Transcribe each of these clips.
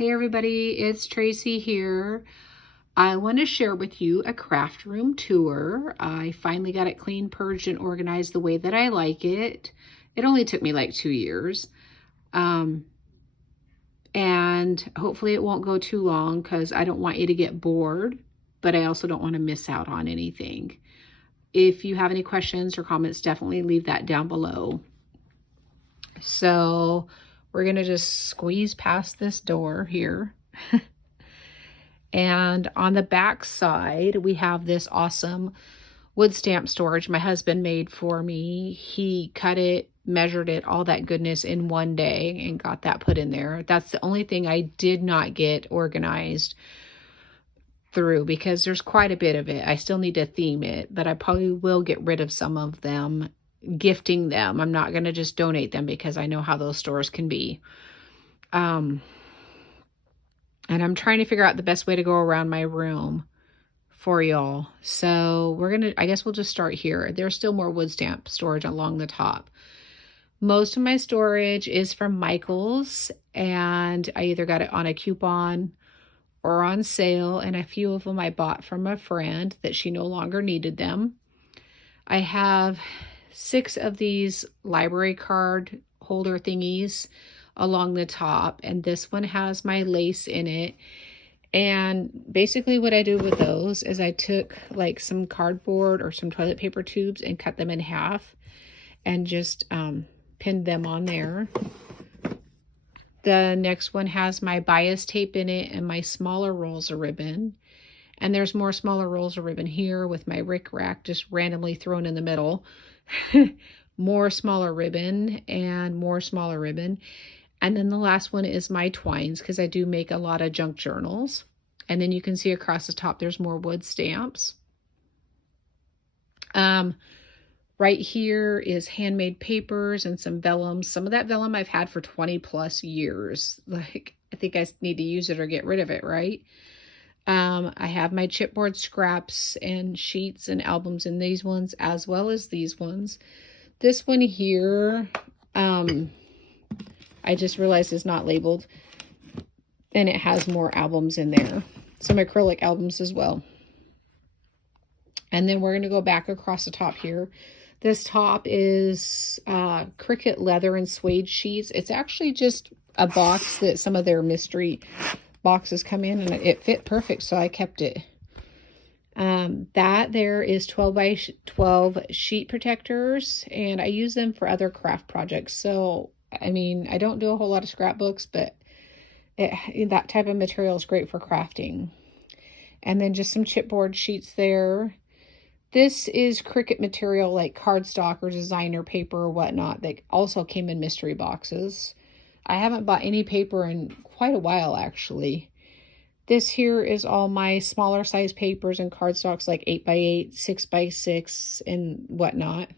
Hey everybody, it's Tracy here. I want to share with you a craft room tour. I finally got it clean, purged, and organized the way that I like it. It only took me like 2 years. And hopefully it won't go too long because I don't want you to get bored, but I also don't want to miss out on anything. If you have any questions or comments, definitely leave that down below. So we're going to just squeeze past this door here. And on the back side, we have this awesome wood stamp storage my husband made for me. He cut it, measured it, all that goodness in one day and got that put in there. That's the only thing I did not get organized through because there's quite a bit of it. I still need to theme it, but I probably will get rid of some of them, gifting them. I'm not going to just donate them because I know how those stores can be. And I'm trying to figure out the best way to go around my room for y'all. So I guess we'll just start here. There's still more wood stamp storage along the top. Most of my storage is from Michael's, and I either got it on a coupon or on sale, and a few of them I bought from a friend that she no longer needed them. I have 6 of these library card holder thingies along the top, and this one has my lace in it. And basically what I do with those is I took like some cardboard or some toilet paper tubes and cut them in half and just pinned them on there. The next one has my bias tape in it and my smaller rolls of ribbon. And there's more smaller rolls of ribbon here with my rickrack just randomly thrown in the middle. More smaller ribbon and more smaller ribbon. And then the last one is my twines, because I do make a lot of junk journals. And then you can see across the top, there's more wood stamps. Right here is handmade papers and some vellum. Some of that vellum I've had for 20 plus years. Like, I think I need to use it or get rid of it, right? I have my chipboard scraps and sheets and albums in these ones, as well as these ones. This one here, I just realized it's not labeled, and it has more albums in there. Some acrylic albums as well. And then we're going to go back across the top here. This top is Cricut leather and suede sheets. It's actually just a box that some of their mystery boxes come in, and it fit perfect, so I kept it. That there is 12 by 12 sheet protectors, and I use them for other craft projects. So I mean, I don't do a whole lot of scrapbooks, but that type of material is great for crafting. And then just some chipboard sheets there. This is Cricut material like cardstock or designer paper or whatnot that also came in mystery boxes. I haven't bought any paper in quite a while, actually. This here is all my smaller size papers and cardstocks like 8x8, 6x6, and whatnot,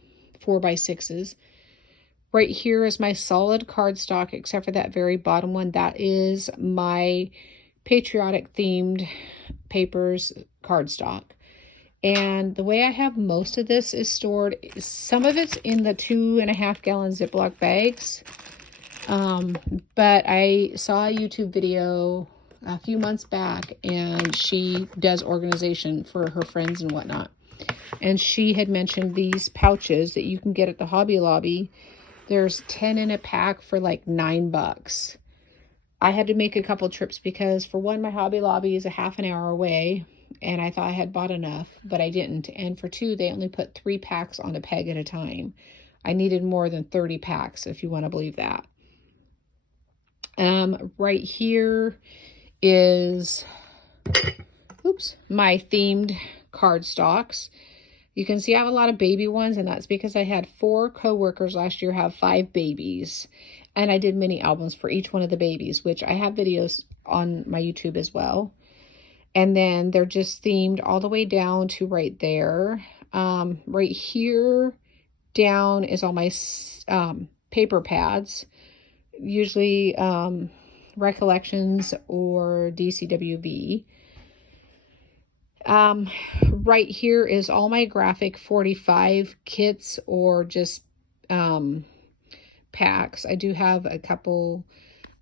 4x6s. Right here is my solid cardstock, except for that very bottom one. That is my patriotic themed papers cardstock. And the way I have most of this is stored, some of it's in the 2.5 gallon Ziploc bags. But I saw a YouTube video a few months back, and she does organization for her friends and whatnot. And she had mentioned these pouches that you can get at the Hobby Lobby. There's 10 in a pack for like $9. I had to make a couple trips because, for one, my Hobby Lobby is a half an hour away, and I thought I had bought enough, but I didn't. And for 2, they only put 3 packs on a peg at a time. I needed more than 30 packs, if you want to believe that. Right here is, my themed cardstocks. You can see I have a lot of baby ones, and that's because I had 4 co-workers last year have 5 babies. And I did mini albums for each one of the babies, which I have videos on my YouTube as well. And then they're just themed all the way down to right there. Right here down is all my paper pads, usually Recollections or DCWV. Right here is all my graphic 45 kits or just packs. I do have a couple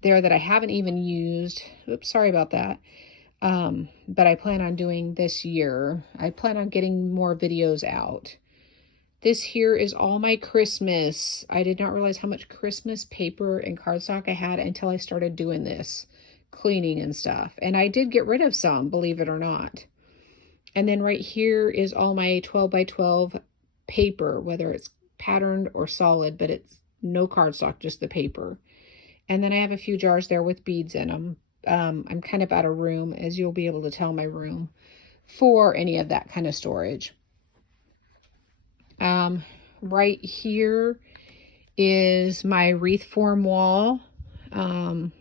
there that I haven't even used. Oops, sorry about that. But I plan on doing this year. I plan on getting more videos out. This here is all my Christmas. I did not realize how much Christmas paper and cardstock I had until I started doing this cleaning and stuff. And I did get rid of some, believe it or not. And then right here is all my 12 by 12 paper, whether it's patterned or solid, but it's no cardstock, just the paper. And then I have a few jars there with beads in them. I'm kind of out of room, as you'll be able to tell my room, for any of that kind of storage. Right here is my wreath form wall from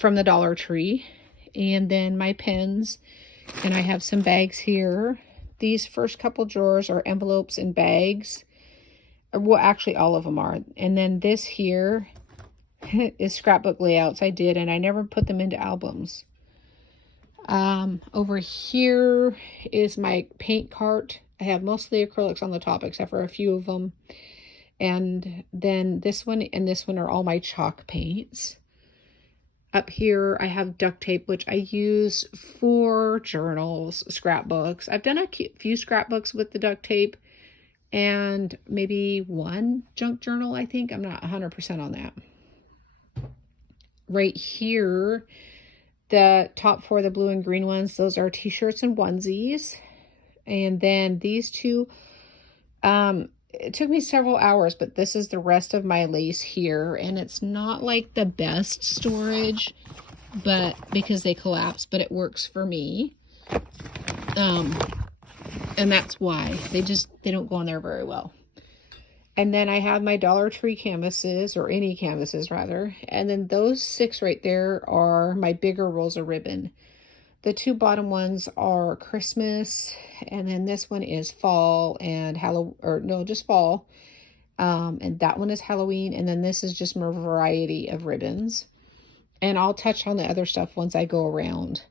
the Dollar Tree, and then my pens, and I have some bags here. These first couple drawers are envelopes and bags. Well, actually all of them are. And then this here is scrapbook layouts I did, and I never put them into albums. Over here is my paint cart. I have mostly acrylics on the top, except for a few of them. And then this one and this one are all my chalk paints. Up here, I have duct tape, which I use for journals, scrapbooks. I've done a few scrapbooks with the duct tape, and maybe one junk journal, I think. I'm not 100% on that. Right here, the top four, the blue and green ones, those are t-shirts and onesies. And then these two, it took me several hours, but this is the rest of my lace here. And it's not like the best storage, but because they collapse, but it works for me. And that's why they don't go on there very well. And then I have my Dollar Tree canvases, or any canvases rather. And then those 6 right there are my bigger rolls of ribbon. The 2 bottom ones are Christmas, and then this one is fall and just fall. And that one is Halloween, and then this is just more variety of ribbons. And I'll touch on the other stuff once I go around.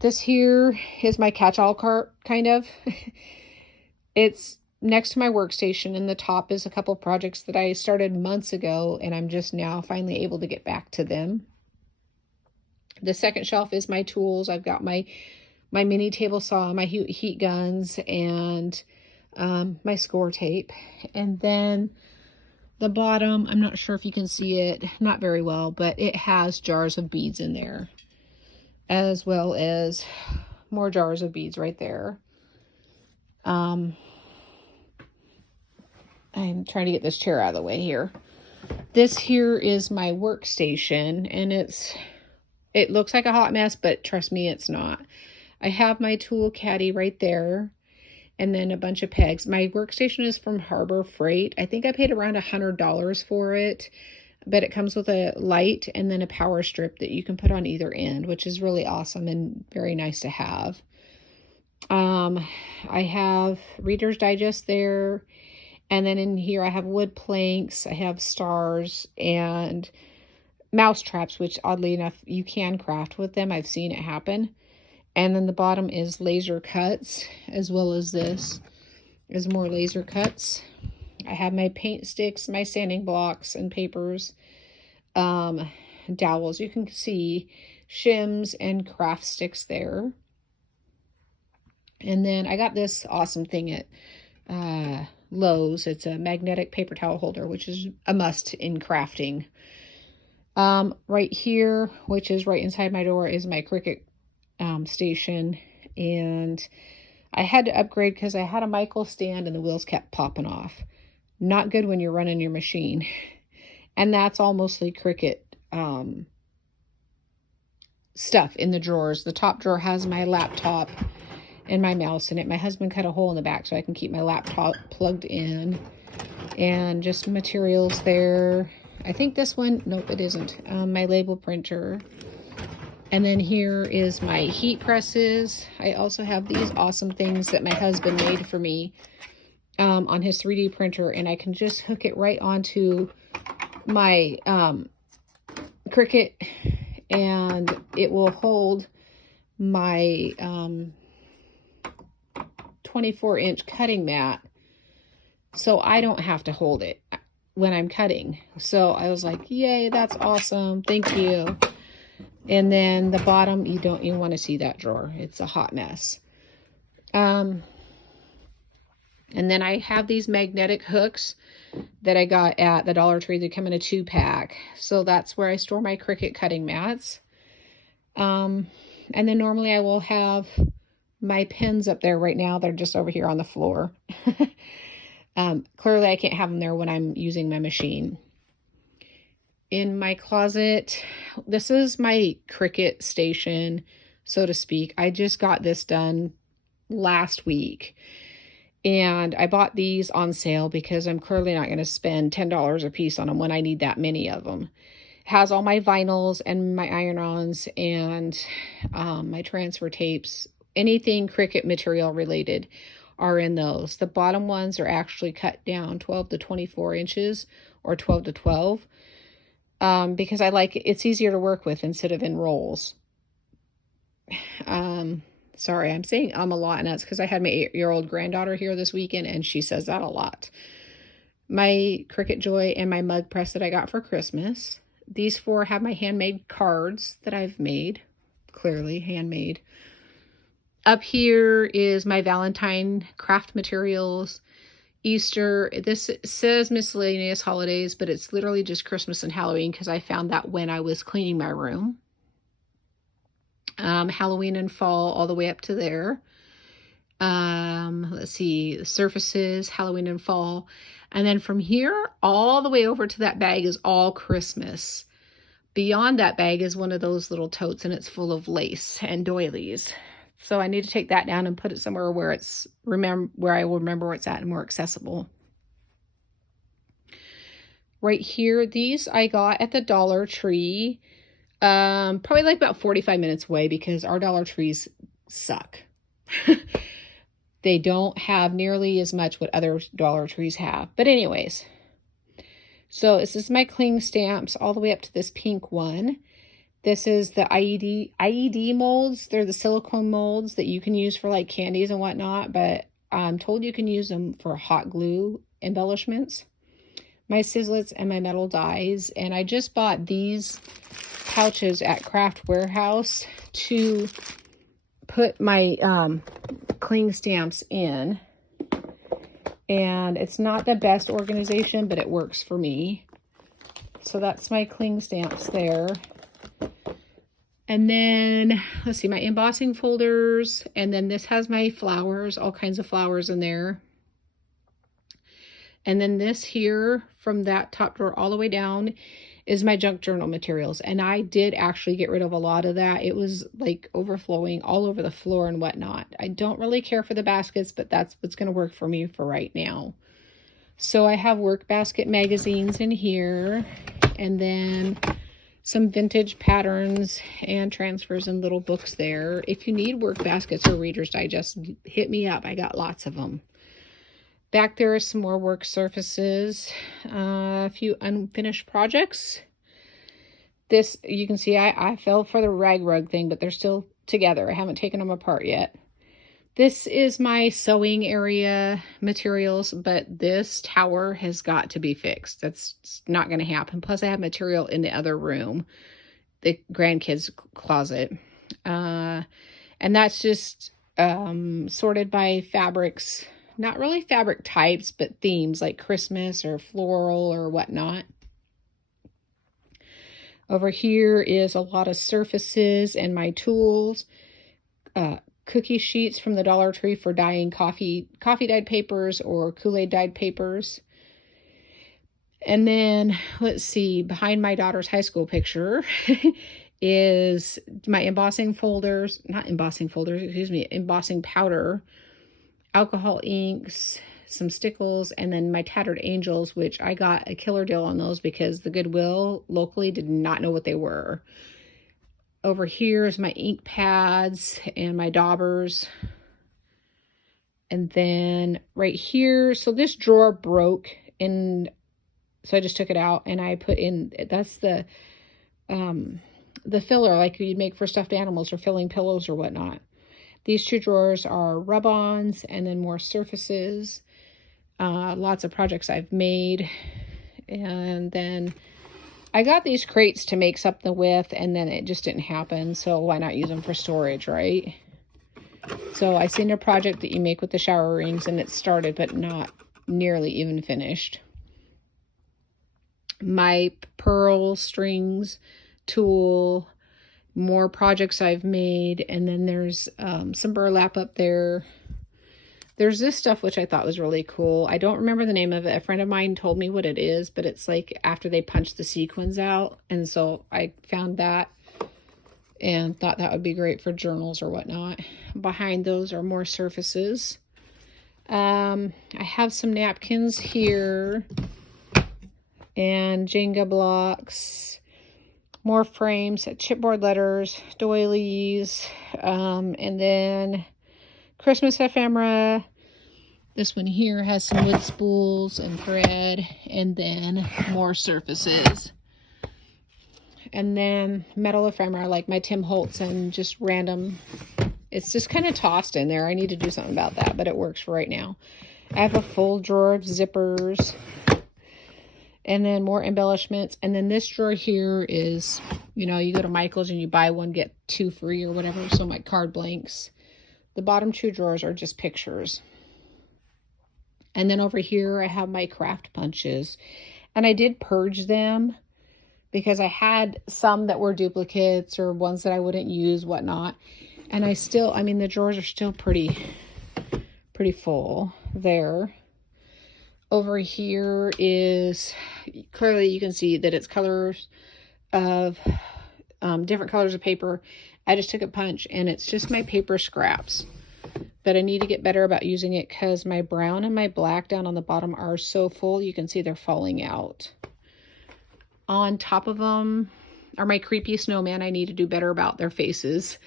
This here is my catch-all cart, kind of. It's next to my workstation, and the top is a couple projects that I started months ago, and I'm just now finally able to get back to them. The second shelf is my tools. I've got my mini table saw, my heat guns, and my score tape. And then the bottom, I'm not sure if you can see it, not very well, but it has jars of beads in there, as well as more jars of beads right there. I'm trying to get this chair out of the way here. This here is my workstation, and it looks like a hot mess, but trust me, it's not. I have my tool caddy right there, and then a bunch of pegs. My workstation is from Harbor Freight. I think I paid around $100 for it, but it comes with a light and then a power strip that you can put on either end, which is really awesome and very nice to have. I have Reader's Digest there, and then in here I have wood planks, I have stars, and mouse traps, which oddly enough you can craft with them. I've seen it happen. And then the bottom is laser cuts, as well as this is more laser cuts. I have my paint sticks, my sanding blocks and papers, dowels. You can see shims and craft sticks there. And then I got this awesome thing at Lowe's. It's a magnetic paper towel holder, which is a must in crafting. Right here, which is right inside my door, is my Cricut station, and I had to upgrade because I had a Michael stand and the wheels kept popping off. Not good when you're running your machine. And that's all mostly Cricut stuff in the drawers. The top drawer has my laptop and my mouse in it. My husband cut a hole in the back so I can keep my laptop plugged in, and just materials there. I think this one, nope, it isn't. My label printer. And then here is my heat presses. I also have these awesome things that my husband made for me on his 3D printer, and I can just hook it right onto my Cricut, and it will hold my 24-inch cutting mat, so I don't have to hold it. when I'm cutting. So I was like, yay, that's awesome. Thank you. And then the bottom, you don't even want to see that drawer. It's a hot mess. And then I have these magnetic hooks that I got at the Dollar Tree. They come in a 2-pack. So that's where I store my Cricut cutting mats. And then normally I will have my pens up there. Right now they're just over here on the floor. Clearly I can't have them there when I'm using my machine. In my closet, this is my Cricut station, so to speak. I just got this done last week. And I bought these on sale because I'm clearly not going to spend $10 a piece on them when I need that many of them. It has all my vinyls and my iron-ons and my transfer tapes. Anything Cricut material related are in those. The bottom ones are actually cut down 12 to 24 inches or 12 to 12 because I like it's easier to work with instead of in rolls. Sorry, I'm saying a lot, and that's because I had my 8-year-old granddaughter here this weekend, and she says that a lot. My Cricut Joy and my mug press that I got for Christmas. These 4 have my handmade cards that I've made. Clearly handmade. Up here is my Valentine craft materials. Easter, this says miscellaneous holidays, but it's literally just Christmas and Halloween because I found that when I was cleaning my room. Halloween and fall all the way up to there. Let's see, the surfaces, Halloween and fall. And then from here all the way over to that bag is all Christmas. Beyond that bag is one of those little totes, and it's full of lace and doilies. So I need to take that down and put it somewhere where it's where I will remember where it's at and more accessible. Right here, these I got at the Dollar Tree. Probably like about 45 minutes away because our Dollar Trees suck. They don't have nearly as much what other Dollar Trees have. But anyways, so this is my cling stamps all the way up to this pink one. This is the IED molds. They're the silicone molds that you can use for like candies and whatnot, but I'm told you can use them for hot glue embellishments. My Sizzlets and my metal dies, and I just bought these pouches at Craft Warehouse to put my cling stamps in, and it's not the best organization, but it works for me. So that's my cling stamps there. And then let's see, my embossing folders, and then this has my flowers, all kinds of flowers in there. And then this here from that top drawer all the way down is my junk journal materials. And I did actually get rid of a lot of that. It was like overflowing all over the floor and whatnot. I don't really care for the baskets, but that's what's going to work for me for right now. So I have work basket magazines in here, and then some vintage patterns and transfers and little books there. If you need work baskets or Reader's Digest, hit me up. I got lots of them. Back there is some more work surfaces, a few unfinished projects. This, you can see I fell for the rag rug thing, but they're still together. I haven't taken them apart yet. This is my sewing area materials, but this tower has got to be fixed. That's not going to happen. Plus I have material in the other room, the grandkids' closet. And that's just sorted by fabrics. Not really fabric types, but themes like Christmas or floral or whatnot. Over here is a lot of surfaces and my tools. Cookie sheets from the Dollar Tree for dyeing coffee dyed papers or Kool-Aid dyed papers. And then, let's see, behind my daughter's high school picture is my embossing folders, not embossing folders, excuse me, embossing powder, alcohol inks, some stickles, and then my tattered angels, which I got a killer deal on those because the Goodwill locally did not know what they were. Over here is my ink pads and my daubers. And then right here, so this drawer broke, and so I just took it out and I put in, that's the filler like you'd make for stuffed animals or filling pillows or whatnot. These two drawers are rub-ons and then more surfaces. Lots of projects I've made. And then I got these crates to make something with, and then it just didn't happen. So why not use them for storage, right? So I seen a project that you make with the shower rings, and it started, but not nearly even finished. My pearl strings tool, more projects I've made, and then there's some burlap up there. There's this stuff which I thought was really cool. I don't remember the name of it. A friend of mine told me what it is, but it's like after they punch the sequins out. And so I found that and thought that would be great for journals or whatnot. Behind those are more surfaces. I have some napkins here and Jenga blocks, more frames, chipboard letters, doilies, and then Christmas ephemera. This one here has some wood spools and thread, and then more surfaces. And then metal ephemera, like my Tim Holtz, and just random. It's just kind of tossed in there. I need to do something about that, but it works for right now. I have a full drawer of zippers, and then more embellishments. And then this drawer here is, you know, you go to Michael's and you buy one, get two free or whatever. So my card blanks. The bottom two drawers are just pictures. And then over here, I have my craft punches. And I did purge them because I had some that were duplicates or ones that I wouldn't use, whatnot. And I still, I mean, the drawers are still pretty full there. Over here is, clearly you can see that it's colors of, different colors of paper. I just took a punch, and it's just my paper scraps. But I need to get better about using it because my brown and my black down on the bottom are so full. You can see they're falling out. On top of them are my creepy snowman. I need to do better about their faces.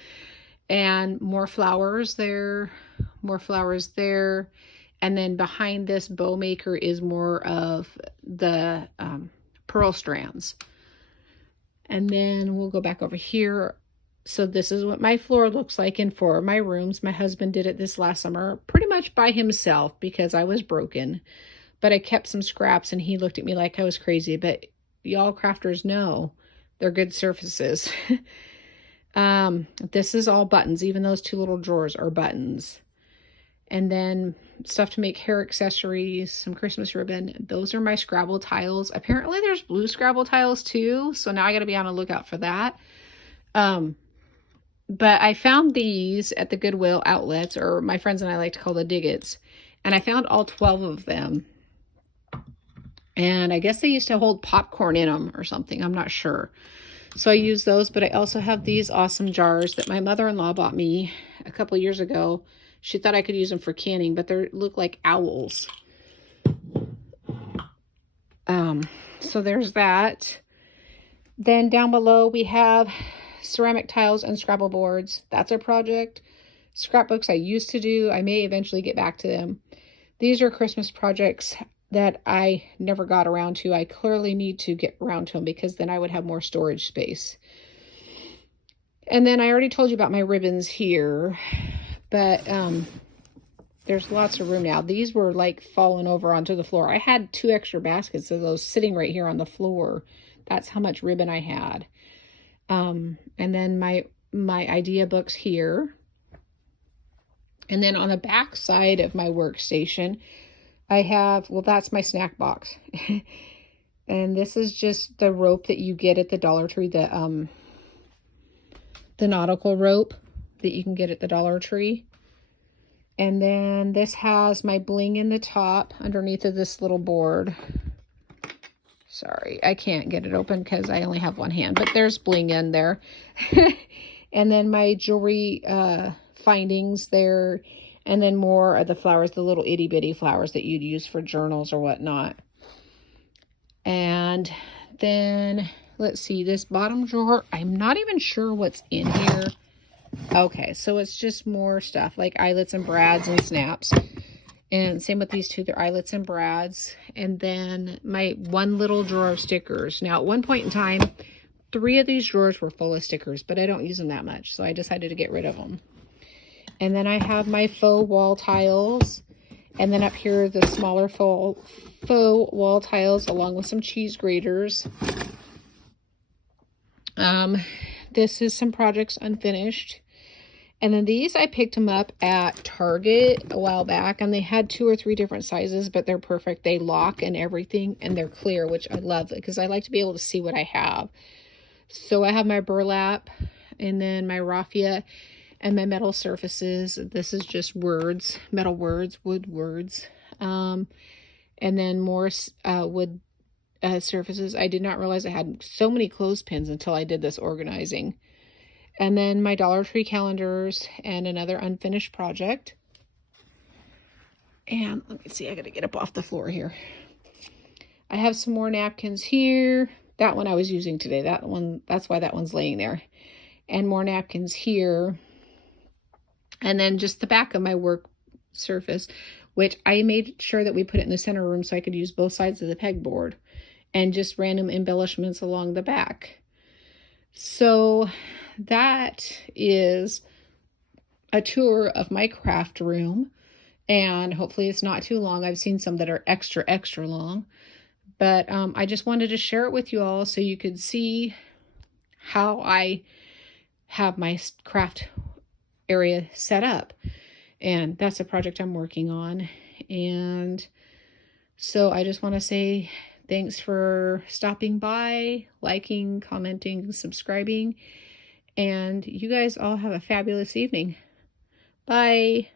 And more flowers there. More flowers there. And then behind this bow maker is more of the pearl strands. And then we'll go back over here. So this is what my floor looks like in 4 of my rooms. My husband did it this last summer pretty much by himself because I was broken. But I kept some scraps, and he looked at me like I was crazy. But y'all crafters know they're good surfaces. This is all buttons. Even those 2 little drawers are buttons. And then stuff to make hair accessories, some Christmas ribbon. Those are my Scrabble tiles. Apparently there's blue Scrabble tiles too. So now I got to be on the lookout for that. But I found these at the Goodwill outlets, or my friends and I like to call the Diggets. And I found all 12 of them. And I guess they used to hold popcorn in them or something. I'm not sure. So I use those. But I also have these awesome jars that my mother-in-law bought me a couple years ago. She thought I could use them for canning, but they look like owls. So there's that. Then down below we have ceramic tiles and Scrabble boards. That's a project. Scrapbooks I used to do. I may eventually get back to them. These are Christmas projects that I never got around to. I clearly need to get around to them because then I would have more storage space. And then I already told you about my ribbons here, but there's lots of room now. These were like falling over onto the floor. I had 2 extra baskets of those sitting right here on the floor. That's how much ribbon I had. And then my idea books here. And then on the back side of my workstation, I have, well, that's my snack box. And this is just the rope that you get at the Dollar Tree, the nautical rope that you can get at the Dollar Tree. And then this has my bling in the top underneath of this little board. Sorry, I can't get it open because I only have one hand, but there's bling in there. And then my jewelry findings there, and then more of the flowers, the little itty bitty flowers that you'd use for journals or whatnot. And then let's see, this bottom drawer, I'm not even sure what's in here. Okay, so it's just more stuff like eyelets and brads and snaps. And same with these 2, they're eyelets and brads. And then my one little drawer of stickers. Now, at one point in time, 3 of these drawers were full of stickers, but I don't use them that much, so I decided to get rid of them. And then I have my faux wall tiles. And then up here, the smaller faux wall tiles along with some cheese graters. This is some projects unfinished. And then these, I picked them up at Target a while back, and they had 2 or 3 different sizes, but they're perfect. They lock and everything, and they're clear, which I love because I like to be able to see what I have. So I have my burlap, and then my raffia, and my metal surfaces. This is just words, metal words, wood words. And then more wood surfaces. I did not realize I had so many clothespins until I did this organizing. And then my Dollar Tree calendars and another unfinished project. And let me see, I gotta get up off the floor here. I have some more napkins here. That one I was using today. That's why that one's laying there. And more napkins here. And then just the back of my work surface, which I made sure that we put it in the center room so I could use both sides of the pegboard. And just random embellishments along the back. So that is a tour of my craft room, and hopefully it's not too long. I've seen some that are extra long, but I just wanted to share it with you all so you could see how I have my craft area set up. And that's a project I'm working on. And so I just want to say thanks for stopping by, liking, commenting, subscribing, and you guys all have a fabulous evening. Bye.